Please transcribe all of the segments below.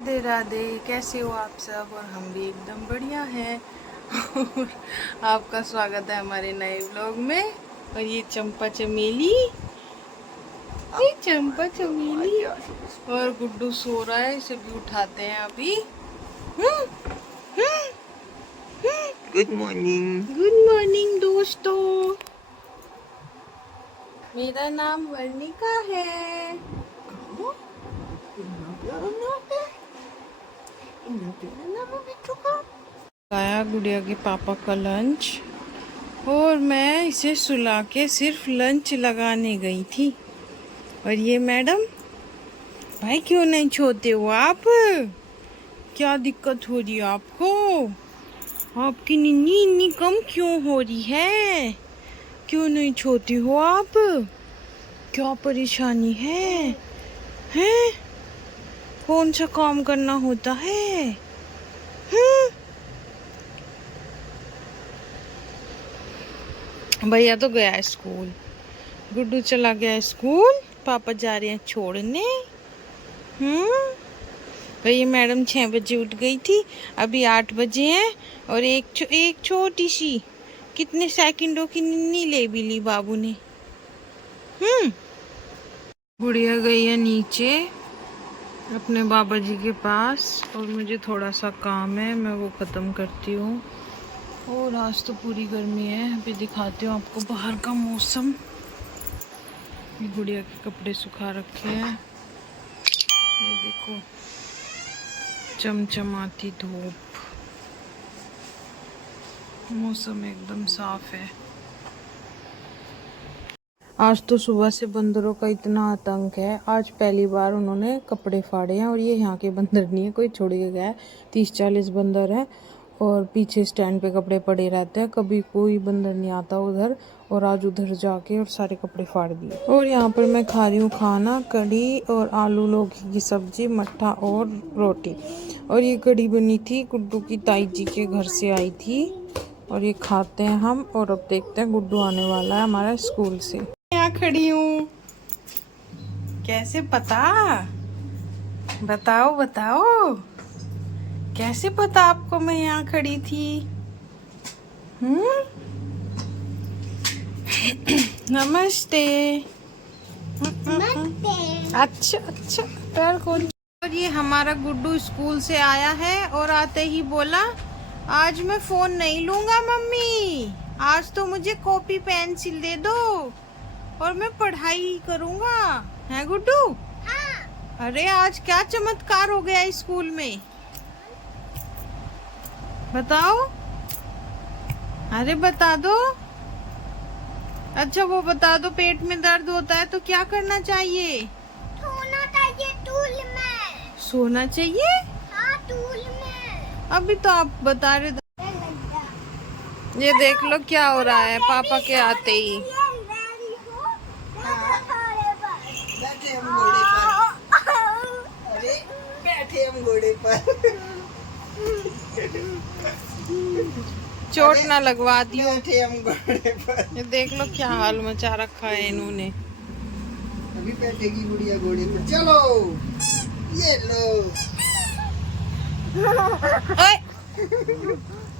राधे राधे। कैसे हो आप सब? और हम भी एकदम बढ़िया हैं। और आपका स्वागत है हमारे नए व्लॉग में। और ये चंपा चमेली, ये चंपा चमेली और गुड्डू सो रहा है, इसे भी उठाते हैं अभी। Good morning. गुड मॉर्निंग दोस्तों, मेरा नाम वर्णिका है। खाया गुड़िया के पापा का लंच और मैं इसे सुला के सिर्फ लंच लगाने गई थी। और ये मैडम, भाई क्यों नहीं छोते हो आप? क्या दिक्कत हो रही है आपको? आपकी नींद इतनी कम क्यों हो रही है? क्यों नहीं छोते हो आप? क्या परेशानी है? हैं? कौन सा काम करना होता है? हैं? भैया तो गया है स्कूल, गुड्डू चला गया है स्कूल, पापा जा रहे हैं छोड़ने। भैया मैडम 6 बजे उठ गई थी, अभी 8 बजे हैं। और एक छोटी सी कितने सेकंडों की नींद ले भी ली बाबू ने। गुड़िया गई है नीचे अपने बाबा जी के पास, और मुझे थोड़ा सा काम है, मैं वो ख़त्म करती हूँ। और आज तो पूरी गर्मी है। अभी दिखाती हूँ आपको बाहर का मौसम। गुड़िया के कपड़े सुखा रखे हैं, ये देखो, चमचमाती धूप, मौसम एकदम साफ है। आज तो सुबह से बंदरों का इतना आतंक है। आज पहली बार उन्होंने कपड़े फाड़े हैं। और ये यहाँ के बंदर नहीं है, कोई छोड़ के गया है। 30-40 बंदर हैं और पीछे स्टैंड पे कपड़े पड़े रहते हैं, कभी कोई बंदर नहीं आता उधर। और आज उधर जाके और सारे कपड़े फाड़ दिए। और यहाँ पर मैं खा रही हूँ खाना, कढ़ी और आलू लौकी की सब्जी, मट्ठा और रोटी। और ये कढ़ी बनी थी, गुड्डू की ताई जी के घर से आई थी। और ये खाते हैं हम। और अब देखते हैं, गुड्डू आने वाला है हमारे स्कूल से। यहाँ खड़ी हूँ, कैसे पता? बताओ बताओ, कैसे पता आपको मैं यहाँ खड़ी थी? नमस्ते। अच्छा अच्छा, पैर खोल। और ये हमारा गुड्डू स्कूल से आया है और आते ही बोला, आज मैं फोन नहीं लूंगा मम्मी, आज तो मुझे कॉपी पेंसिल दे दो और मैं पढ़ाई करूंगा। है गुड्डू? हाँ। अरे आज क्या चमत्कार हो गया स्कूल में, बताओ। अरे बता दो। अच्छा वो बता दो, पेट में दर्द होता है तो क्या करना चाहिए? सोना चाहिए टूल में। सोना चाहिए? हाँ, टूल में। अभी तो आप बता रहे थे। ये देख लो क्या हो रहा है पापा के आते ही। बैठे हम घोड़े पर। अरे बैठे हम घोड़े पर। चोट ना लगवा दियो। बैठे हम घोड़े पर। ये देख लो क्या हाल मचा रखा है इन्होंने। अभी बैठेगी गुड़िया घोड़े पर, चलो ये लो। ओए!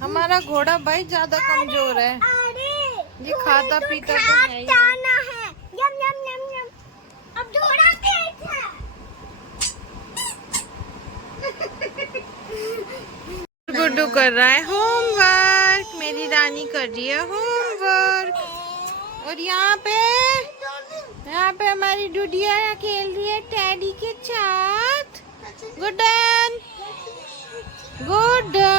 हमारा घोड़ा भाई ज्यादा कमजोर है, ये खाता पीता तो है ही। यम यम यम यम। अब थोड़ा तेज है। गुड्डू कर रहा है होमवर्क, मेरी रानी कर रही है होमवर्क। और यहाँ पे हमारी डुडिया खेल रही है टैडी के साथ। गुड्डन, गुड्डन।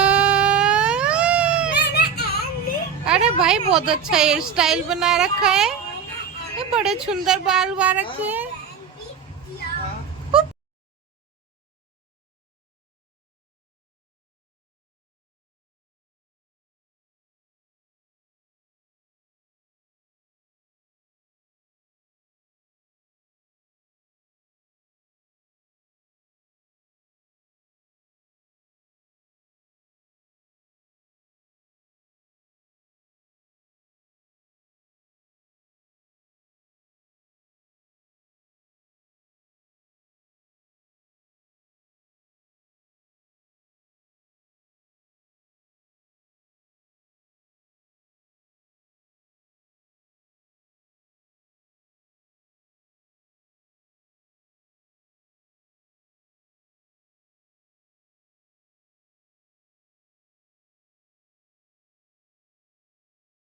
अरे भाई बहुत अच्छा हेयर स्टाइल बना रखा है, ये बड़े सुंदर बाल रखे हैं।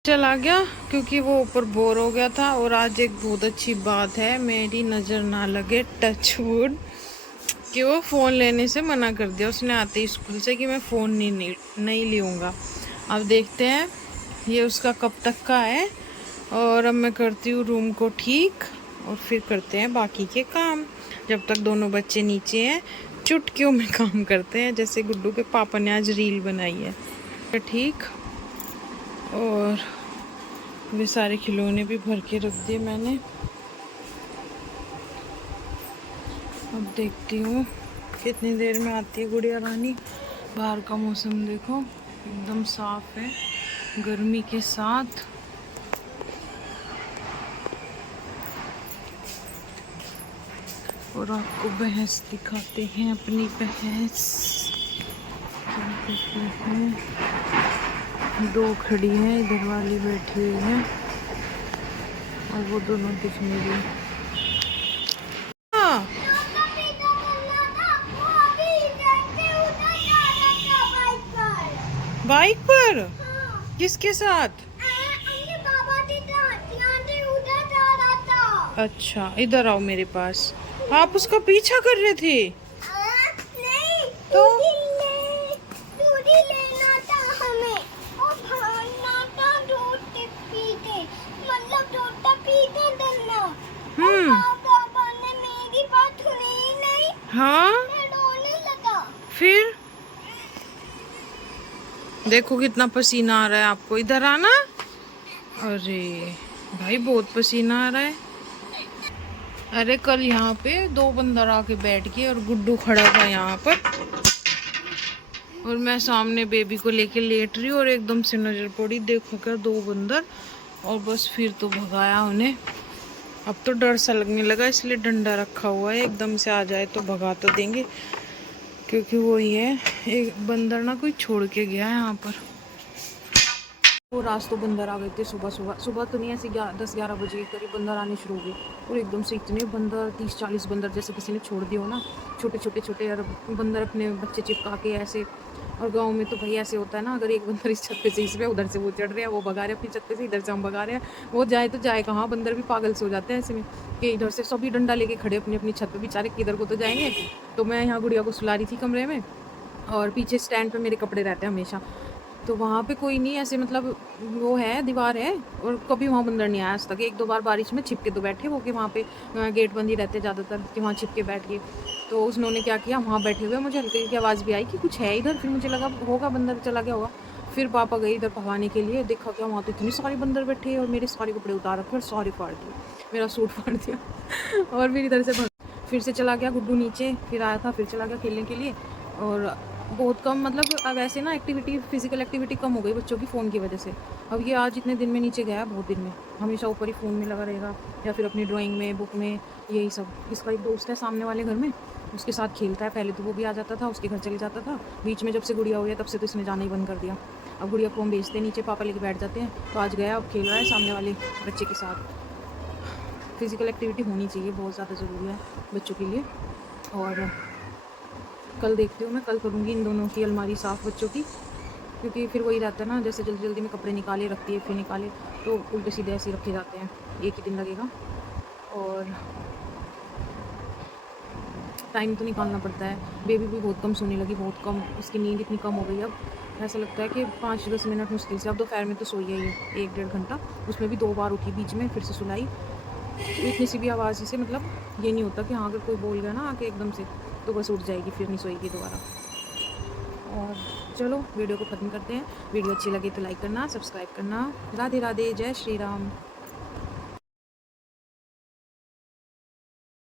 चला गया क्योंकि वो ऊपर बोर हो गया था। और आज एक बहुत अच्छी बात है, मेरी नज़र ना लगे, टच वुड, कि वो फ़ोन लेने से मना कर दिया उसने आते ही स्कूल से कि मैं फ़ोन नहीं लूँगा। अब देखते हैं ये उसका कब तक का है। और अब मैं करती हूँ रूम को ठीक और फिर करते हैं बाकी के काम। जब तक दोनों बच्चे नीचे हैं चुटकियों में काम करते हैं, जैसे गुड्डू के पापा ने आज रील बनाई है। ठीक, और वे सारे खिलौने भी भर के रख दिए मैंने। अब देखती हूँ कितनी देर में आती है गुड़िया रानी। बाहर का मौसम देखो एकदम साफ है गर्मी के साथ। और आपको भैंस दिखाते हैं, अपनी भैंस। दो खड़ी हैं, इधर वाली बैठी हुई है और वो दोनों दिख नहीं रही। हाँ, बाइक पर किसके साथ? अच्छा, इधर आओ मेरे पास। आप उसका पीछा कर रहे थे? तो लेना था हमें और भागना था, दूध पीते, मतलब दूध पीते डरना। पापा ने मेरी बात सुनी ही नहीं। हाँ, मैं रोने लगा। फिर देखो कितना पसीना आ रहा है आपको, इधर आना। अरे भाई बहुत पसीना आ रहा है। अरे कल यहाँ पे दो बंदर आके बैठ गए और गुड्डू खड़ा था यहाँ पर, और मैं सामने बेबी को लेके लेट रही हूँ और एकदम से नजर पड़ी, देखो क्या दो बंदर, और बस फिर तो भगाया उन्हें। अब तो डर सा लगने लगा, इसलिए डंडा रखा हुआ है, एकदम से आ जाए तो भगा तो देंगे। क्योंकि वो ही है, एक बंदर ना कोई छोड़ के गया है यहाँ पर। वो रात तो बंदर आ गए थे सुबह तो नहीं, ऐसे 10-11 बजे के करीब बंदर आने शुरू हो गए। और एकदम से इतने बंदर, 30-40 बंदर जैसे किसी ने छोड़ दिए हो ना, छोटे यार बंदर अपने बच्चे चिपका के ऐसे। और गांव में तो भाई ऐसे होता है ना, अगर एक बंदर इस छत पे से इस पे, उधर से वो चढ़ रहे हैं, वो भगा रहे हैं अपनी छत पे से, इधर से हम भगा रहे हैं, वो जाए तो जाए कहाँ। बंदर भी पागल से हो जाते हैं ऐसे में कि इधर से सभी डंडा लेके खड़े अपनी अपनी छत पे, बेचारे किधर को तो जाएंगे। तो मैं यहाँ गुड़िया को सुला रही थी कमरे में, और पीछे स्टैंड पे मेरे कपड़े रहते हैं हमेशा, तो वहाँ पे कोई नहीं ऐसे, मतलब वो है दीवार है, और कभी वहाँ बंदर नहीं आया आज तक। 1-2 बार बारिश में छिप के तो बैठे वो, कि वहाँ पे गेट बंद ही रहते ज़्यादातर, कि वहाँ छिप के बैठ गए। तो उन्होंने क्या किया, वहाँ बैठे हुए मुझे हल्की हल्की आवाज़ भी आई कि कुछ है इधर, फिर मुझे लगा होगा बंदर चला गया होगा। फिर पापा गए इधर भगाने के लिए, देखा क्या वहाँ तो इतनी सारी बंदर बैठे, और मेरे सारे कपड़े उतार रखे और सारे फाड़ दिए, मेरा सूट फाड़ दिया। और फिर इधर से फिर से चला गया गुड्डू नीचे, फिर आया था, फिर चला गया खेलने के लिए। और बहुत कम, मतलब अब ऐसे ना फिजिकल एक्टिविटी कम हो गई बच्चों की फ़ोन की वजह से। अब ये आज इतने दिन में नीचे गया है, बहुत दिन में, हमेशा ऊपर ही फ़ोन में लगा रहेगा, या फिर अपनी ड्राइंग में, बुक में, यही सब। इसका एक दोस्त है सामने वाले घर में, उसके साथ खेलता है। पहले तो वो भी आ जाता था, उसके घर चले जाता था, बीच में जब से गुड़िया हुई है तब से तो इसने जाना ही बंद कर दिया। अब गुड़िया को हम भेजते नीचे, पापा लेके बैठ जाते हैं, तो आज गया, अब खेल रहा है सामने वाले बच्चे के साथ। फिजिकल एक्टिविटी होनी चाहिए, बहुत ज़्यादा ज़रूरी है बच्चों के लिए। और कल देखती हूँ, मैं कल करूँगी इन दोनों की अलमारी साफ़ बच्चों की, क्योंकि फिर वही रहता है ना, जैसे जल्दी जल्दी में कपड़े निकाले रखती है, फिर निकाले तो उल्टे सीधे ऐसे रखे जाते हैं, एक ही दिन लगेगा। और टाइम तो निकालना पड़ता है। बेबी भी बहुत कम सोने लगी, बहुत कम, उसकी नींद इतनी कम हो गई, अब ऐसा लगता है कि 5-10 मिनट मुश्किल से। अब दोपहर में तो सोई है ये 1-1.5 घंटा, उसमें भी 2 बार उठी, बीच में फिर से सुलाई। इतनी सी भी आवाज़ से, मतलब ये नहीं होता कि हाँ अगर कोई बोल गया ना आके एकदम से, तो बस उठ जाएगी, फिर नहीं सोएगी दोबारा। और चलो वीडियो को ख़त्म करते हैं। वीडियो अच्छी लगे तो लाइक करना, सब्सक्राइब करना। राधे राधे, जय श्री राम।